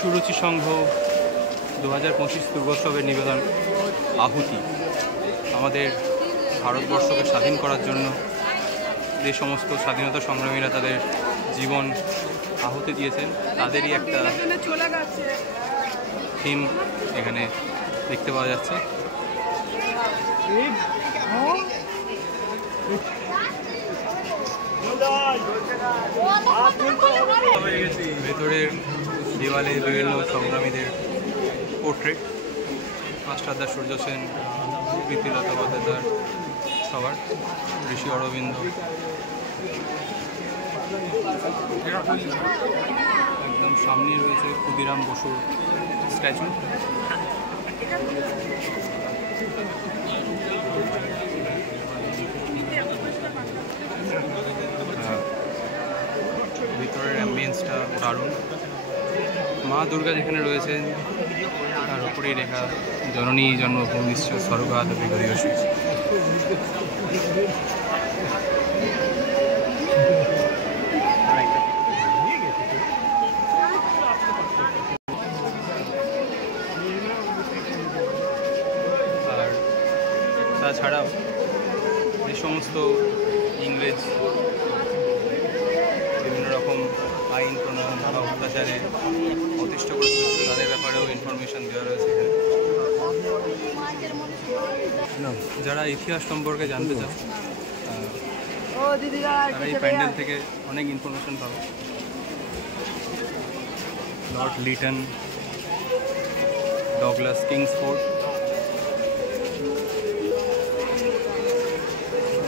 সুরুচি সংঘ 2025 দুর্গোৎসবের নিবেদন আহুতি। আমাদের ভারতবর্ষকে স্বাধীন করার জন্য যে সমস্ত স্বাধীনতা সংগ্রামীরা তাদের জীবন আহুতি দিয়েছেন তাদেরই একটা থিম এখানে দেখতে পাওয়া যাচ্ছে। ভেতরের দেওয়ালে বিভিন্ন সংগ্রামীদের পোর্ট্রেট, মাস্টারদা সূর্য সেন, প্রীতিলতা বন্দ্যোপাধ্যায়, সবার ঋষি অরবিন্দ, একদম সামনে রয়েছে ক্ষুদিরাম বসুর স্ট্যাচু। ভিতরের অ্যাম্বিয়েন্সটা দারুণ। মা দুর্গা যেখানে রয়েছেন তার উপরেই লেখা জননী জন্মভূমিশ্চ স্বর্গাদপি গরীয়সী। আর তাছাড়াও যে সমস্ত ইংরেজ বিভিন্ন রকম আইন প্রণয়ন বা অত্যাচারে অতিষ্ঠ করেছে তাদের ব্যাপারেও ইনফরমেশন দেওয়া রয়েছে এখানে। যারা ইতিহাস সম্পর্কে জানতে চান তারা এই প্যান্ডেল থেকে অনেক ইনফরমেশন পাবে। লর্ড লিটন, ডগলাস কিংসফোর্ড,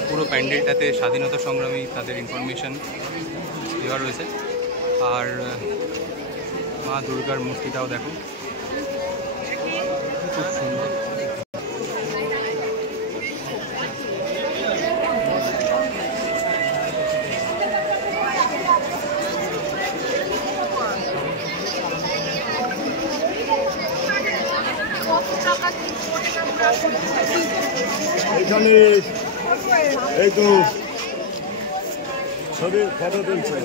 পুরো প্যান্ডেলটাতে স্বাধীনতা সংগ্রামী তাদের ইনফরমেশন দেওয়া রয়েছে। আর মা দুর্গার মূর্তিটাও দেখো, খুব সুন্দর। এখানে এই তো ছবি ফটো তুলছে।